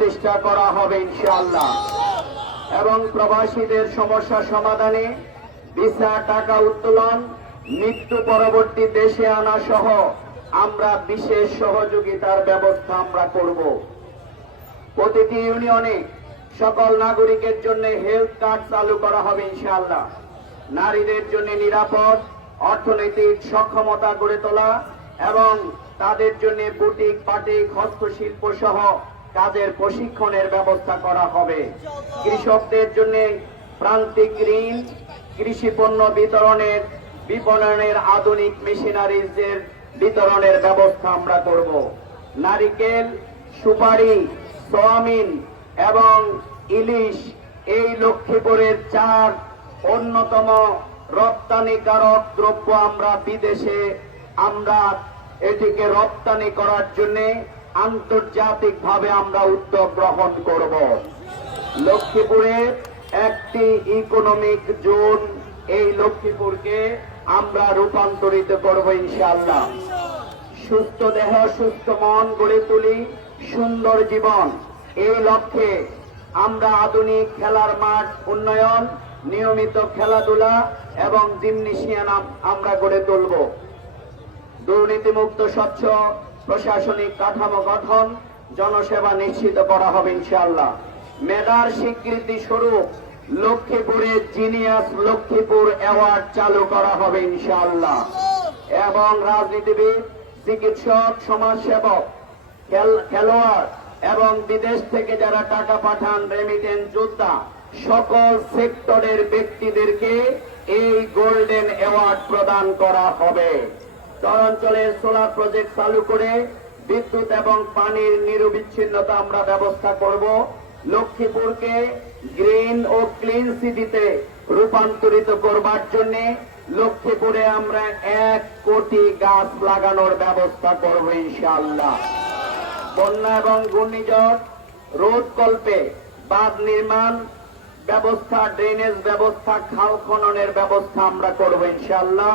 প্রতিষ্ঠা করা হবে ইনশাআল্লাহ। এবং প্রবাসীদের সমস্যা সমাধানে ভিসা, টাকা উত্তোলন, মৃত্যু পরবর্তী দেশে আনা সহ আমরা বিশেষ সহযোগিতার ব্যবস্থা আমরা করব। প্রতিটি ইউনিয়নে সকল নাগরিকের জন্য হেলথ কার্ড চালু করা হবে ইনশাআল্লাহ। নারীদের জন্য নিরাপদ অর্থনৈতিক সক্ষমতা গড়ে তোলা এবং তাদের জন্য বুটিক, বাটিক, হস্তশিল্প সহ কাজের প্রশিক্ষণের ব্যবস্থা করা হবে। কৃষকদের জন্য প্রান্তিক ঋণ, কৃষি পণ্য বিতরণের, বিপণনের আধুনিক মেশিনারিজের বিতরণের ব্যবস্থা আমরা করব। নারিকেল, সুপারি, সোয়াবিন এবং ইলিশ এই লক্ষ্মীপুরের 4 অন্যতম রপ্তানিকারক দ্রব্য। আমরা বিদেশে আমরা এটিকে রপ্তানি করার জন্য আন্তর্জাতিকভাবে আমরা উদ্যোগ গ্রহণ করব। লক্ষ্মীপুরে একটি ইকোনমিক জোন, এই লক্ষ্মীপুরকে আমরা রূপান্তরিত করব ইনশাআল্লাহ। সুস্থ দেহ, সুস্থ মন গড়ে তুলি সুন্দর জীবন, এই লক্ষ্যে আমরা আধুনিক খেলার মাঠ উন্নয়ন, নিয়মিত খেলাধুলা এবং জিমনেশিয়াম আমরা গড়ে তুলব। দুর্নীতিমুক্ত স্বচ্ছ প্রশাসনিক কাঠামো গঠন, জনসেবা নিশ্চিত করা হবে ইনশাআল্লাহ। মেধার স্বীকৃতি স্বরূপ লক্ষ্মীপুরের জিনিয়াস লক্ষ্মীপুর অ্যাওয়ার্ড চালু করা হবে ইনশাআল্লাহ। এবং রাজনীতিবিদ, চিকিৎসক, সমাজসেবক, খেলোয়াড় এবং বিদেশ থেকে যারা টাকা পাঠান, রেমিটেন্স যোদ্ধা, সকল সেক্টরের ব্যক্তিদেরকে এই গোল্ডেন অ্যাওয়ার্ড প্রদান করা হবে। চরাঞ্চলের সোলার প্রজেক্ট চালু করে বিদ্যুৎ এবং পানির নিরবিচ্ছিন্নতা আমরা ব্যবস্থা করব। লক্ষ্মীপুরকে গ্রিন ও ক্লিন সিটিতে রূপান্তরিত করবার জন্য লক্ষ্মীপুরে আমরা 1 কোটি গাছ লাগানোর ব্যবস্থা করব ইনশাআল্লাহ। বন্যা এবং ঘূর্ণিঝড় রোধকল্পে বাঁধ নির্মাণ ব্যবস্থা, ড্রেনেজ ব্যবস্থা, খাল খননের ব্যবস্থা আমরা করব ইনশাআল্লাহ।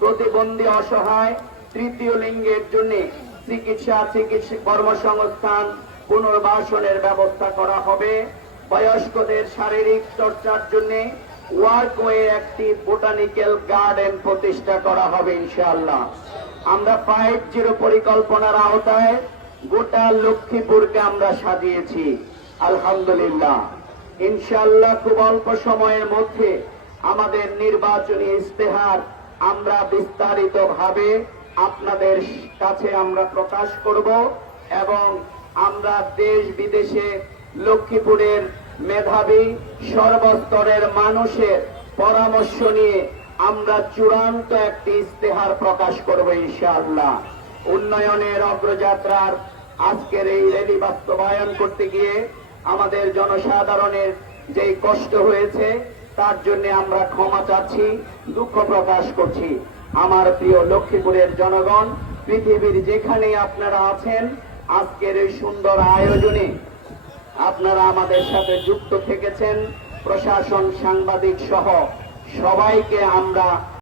প্রতিবন্ধী, অসহায়, তৃতীয় লিঙ্গের জন্য চিকিৎসা, কর্মসংস্থান, পুনর্বাসনের ব্যবস্থা করা হবে। বয়স্কদের শারীরিক চর্চার জন্য ওয়ার্কওয়ে একটি বোটানিক্যাল গার্ডেন প্রতিষ্ঠা করা হবে ইনশাআল্লাহ। আমরা 5-0 পরিকল্পনার আওতায় গোটা লক্ষ্মীপুরকে আমরা সাজিয়েছি আলহামদুলিল্লাহ। ইনশাআল্লাহ খুব অল্প সময়ের মধ্যে আমাদের নির্বাচনী ইস্তেহার আমরা বিস্তারিতভাবে আপনাদের কাছে আমরা প্রকাশ করব এবং আমরা দেশ বিদেশে লক্ষ্মীপুরের মেধাবী সর্বস্তরের মানুষের পরামর্শ নিয়ে আমরা চূড়ান্ত একটি ইস্তেহার প্রকাশ করব ইনশাআল্লাহ। উন্নয়নের অগ্রযাত্রার আজকের এই র্যালি বাস্তবায়ন করতে গিয়ে আমাদের জনসাধারণের যে কষ্ট হয়েছে তার জন্য আমরা ক্ষমা চাচ্ছি, দুঃখ প্রকাশ করছি। আমার প্রিয় লক্ষ্মীপুরের জনগণ, পৃথিবীর যেখানেই আপনারা আছেন, আজকের এই সুন্দর আয়োজনে আপনারা আমাদের সাথে যুক্ত থেকেছেন। প্রশাসন, সাংবাদিক সহ সবাইকে আমরা